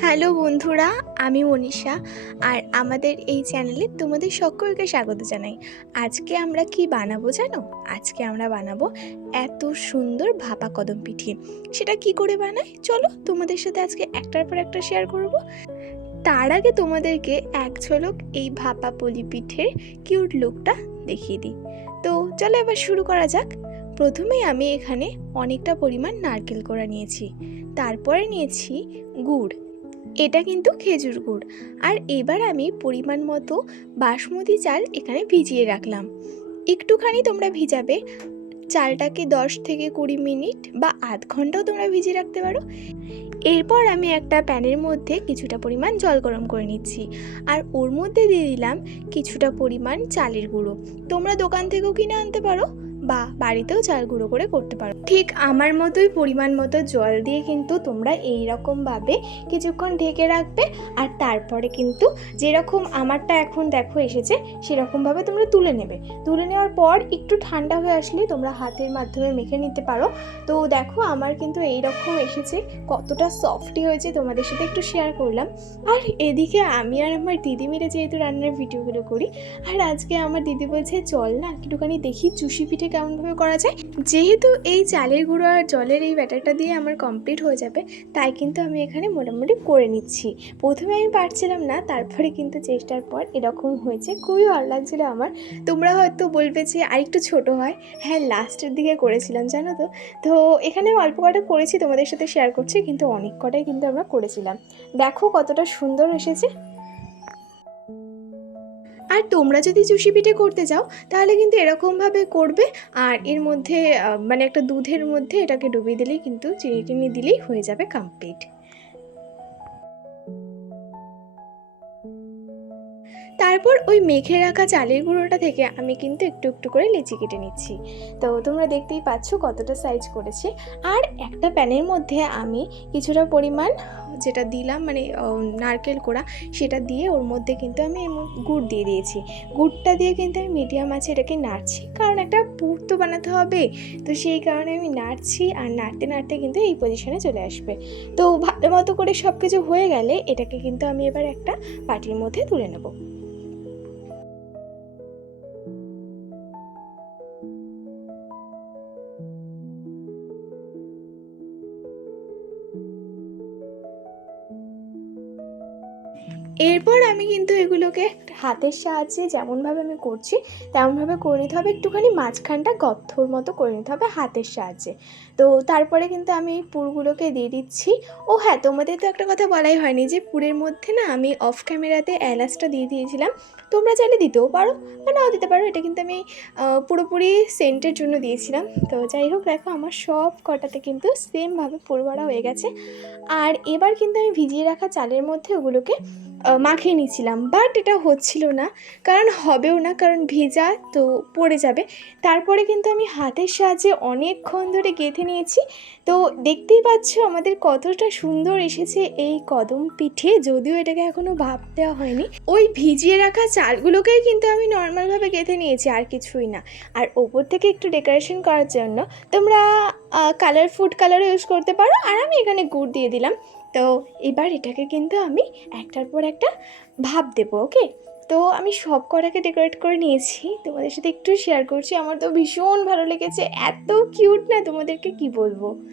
Hello বন্ধুরা, আমি মনীষা আর আমাদের এই চ্যানেলে তোমাদের সকলকে স্বাগত জানাই। আজকে আমরা কি বানাবো জানো? আজকে আমরা বানাবো এত সুন্দর ভাপা কদম পিঠে। সেটা কি করে বানাই? চলো তোমাদের সাথে আজকে একটার পর একটা শেয়ার করব। তার আগে তোমাদেরকে এক ঝলক এই ভাপা পলি পিঠের কিউট লুকটা দেখিয়ে দিই। তো চলো এবার শুরু করা যাক। প্রথমেই আমি এখানে অনেকটা পরিমাণ নারকেল কোড়া নিয়েছি। তারপরে নিয়েছি গুড়। এটা কিন্তু খেজুর গুড়। আর এবার আমি পরিমাণ মতো বাসমতি চাল এখানে ভিজিয়ে রাখলাম। একটুখানি তোমরা ভিজাবে। চালটাকে দশ থেকে কুড়ি মিনিট বা আধ ঘন্টাও তোমরা ভিজিয়ে রাখতে পারো। এরপর আমি একটা প্যানের মধ্যে কিছুটা পরিমাণ জল গরম করে নিচ্ছি। আর ওর মধ্যে দিয়ে দিলাম কিছুটা পরিমাণ চালের গুঁড়ো। তোমরা দোকান থেকেও কিনে আনতে পারো। বা বাড়িতেও চাল গুঁড়ো করে করতে পারো। ঠিক আমার মতোই পরিমাণ মতো জল দিয়ে কিন্তু তোমরা এই রকমভাবে কিছুক্ষণ ঢেকে রাখবে আর তারপরে কিন্তু যেরকম আমারটা এখন দেখো এসেছে, সেরকমভাবে তোমরা তুলে নেবে। তুলে নেওয়ার পর একটু ঠান্ডা হয়ে আসলে তোমরা হাতের মাধ্যমে মেখে নিতে পারো। তো দেখো আমার কিন্তু এই রকম এসেছে, কতটা সফটই হয়েছে তোমাদের সাথে একটু শেয়ার করলাম। আর এদিকে আমি আর আমার দিদি মিলে যেহেতু রান্নার ভিডিওগুলো করি, আর আজকে আমার দিদি বলছে, চল না একটুখানি দেখি চুষি পিঠে কেমনভাবে করা যায়? যেহেতু এই চালের গুঁড়ো আর জলের এই ব্যাটারটা দিয়ে আমার কমপ্লিট হয়ে যাবে, তাই কিন্তু আমি এখানে মোটামুটি করে নিচ্ছি। প্রথমে আমি পারছিলাম না, তারপরে কিন্তু চেষ্টার পর এরকম হয়েছে। খুবই ভালো লাগছিল আমার। তোমরা হয়তো বলবে যে আরেকটু ছোট হয়। হ্যাঁ লাস্টের দিকে করেছিলাম, জানো তো? তো এখানে অল্প কটা করেছি, তোমাদের সাথে শেয়ার করছি, কিন্তু অনেক কটাই কিন্তু আমরা করেছিলাম। দেখো কতটা সুন্দর এসেছে। আর তোমরা যদি চুষি পিঠে করতে যাও, তাহলে কিন্তু এরকমভাবে করবে। আর এর মধ্যে মানে একটা দুধের মধ্যে এটাকে ডুবিয়ে দিলেই কিন্তু চিনি টিনি দিলেই হয়ে যাবে কমপ্লিট তারপর ওই মেখে রাখা চালের গুঁড়োটা থেকে আমি কিন্তু একটু একটু করে লিচি কেটে নিচ্ছি। তো তোমরা দেখতেই পাচ্ছ কতটা সাইজ করেছে। আর একটা প্যানের মধ্যে আমি কিছুটা পরিমাণ যেটা দিলাম মানে নারকেল কোড়া, সেটা দিয়ে ওর মধ্যে কিন্তু আমি গুড় দিয়ে দিয়েছি। গুড়টা দিয়ে কিন্তু আমি মিডিয়াম আছে এটাকে নাড়ছি, কারণ একটা পুর তো বানাতে হবে। তো সেই কারণে আমি নাড়ছি আর নাড়তে নাড়তে কিন্তু এই পজিশনে চলে আসবে। তো ভালো মতো করে সব কিছু হয়ে গেলে এটাকে কিন্তু আমি এবার একটা বাটির মধ্যে তুলে নেব। এরপর আমি কিন্তু এগুলোকে হাতের সাহায্যে যেমনভাবে আমি করছি, তেমনভাবে করে নিতে হবে, একটুখানি মাঝখানটা গর্থর মতো করে নিতে হবে হাতের সাহায্যে। তো তারপরে কিন্তু আমি এই পুরগুলোকে দিয়ে দিচ্ছি। ও হ্যাঁ তোমাদের তো একটা কথা বলাই হয়নি যে পুরের মধ্যে না আমি অফ ক্যামেরাতে এলাচটা দিয়ে দিয়েছিলাম। তোমরা চাইলে দিতেও পারো বা নাও দিতে পারো, এটা কিন্তু আমি পুরোপুরি সেন্টের জন্য দিয়েছিলাম। তো যাই হোক, দেখো আমার সব কটাতে কিন্তু সেমভাবে পুর হয়ে গেছে। আর এবার কিন্তু আমি ভিজিয়ে রাখা চালের মধ্যে ওগুলোকে মাখিয়ে নিয়েছিলাম। বাট এটা হচ্ছিল না। কারণ হবেও না, কারণ ভেজা তো পড়ে যাবে। তারপরে কিন্তু আমি হাতের সাহায্যে অনেকক্ষণ ধরে গেঁথে নিয়েছি। তো দেখতেই পাচ্ছ আমাদের কতটা সুন্দর এসেছে এই কদম পিঠে। যদিও এটাকে এখনও ভাপ দেওয়া হয়নি। ওই ভিজিয়ে রাখা চালগুলোকেই কিন্তু আমি নর্মালভাবে গেঁথে নিয়েছি, আর কিছুই না। আর ওপর থেকে একটু ডেকোরেশন করার জন্য তোমরা কালার ফুড কালারও ইউজ করতে পারো। আর আমি এখানে গুড় দিয়ে দিলাম। তো এবার এটাকে কিন্তু আমি একটার পর একটা ভাব দেবো ওকে তো আমি সব কটাকে ডেকোরেট করে নিয়েছি। তোমাদের সাথে একটু শেয়ার করছি। আমার তো ভীষণ ভালো লেগেছে। এত কিউট না, তোমাদেরকে কি বলব?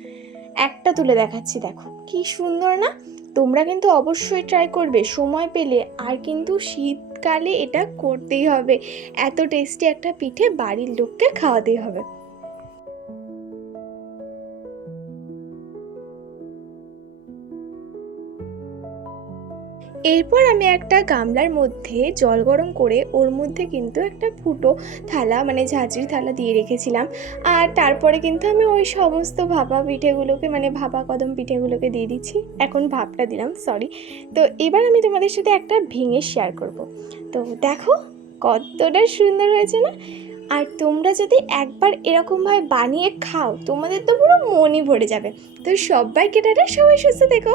একটা তুলে দেখাচ্ছি, দেখো। কি সুন্দর না? তোমরা কিন্তু অবশ্যই ট্রাই করবে, সময় পেলে। আর কিন্তু শীতকালে এটা করতেই হবে। এত টেস্টি একটা পিঠে বাড়ির লোককে খাওয়াতেই হবে। এরপর আমি একটা গামলার মধ্যে জল গরম করে ওর মধ্যে কিন্তু একটা ফুটো থালা মানে ঝাঁঝরি থালা দিয়ে রেখেছিলাম। আর তারপরে কিন্তু আমি ওই সমস্ত ভাপা পিঠেগুলোকে মানে ভাপা কদম পিঠেগুলোকে দিয়ে দিচ্ছি। এখন ভাপটা দিলাম সরি তো এবার আমি তোমাদের সাথে একটা ভেঙে শেয়ার করব। তো দেখো, কতটা সুন্দর হয়েছে না? আর তোমরা যদি একবার এরকমভাবে বানিয়ে খাও, তোমাদের তো পুরো মনই ভরে যাবে। তো সবাইকে টাটা, সবাই সুস্থ থেকো।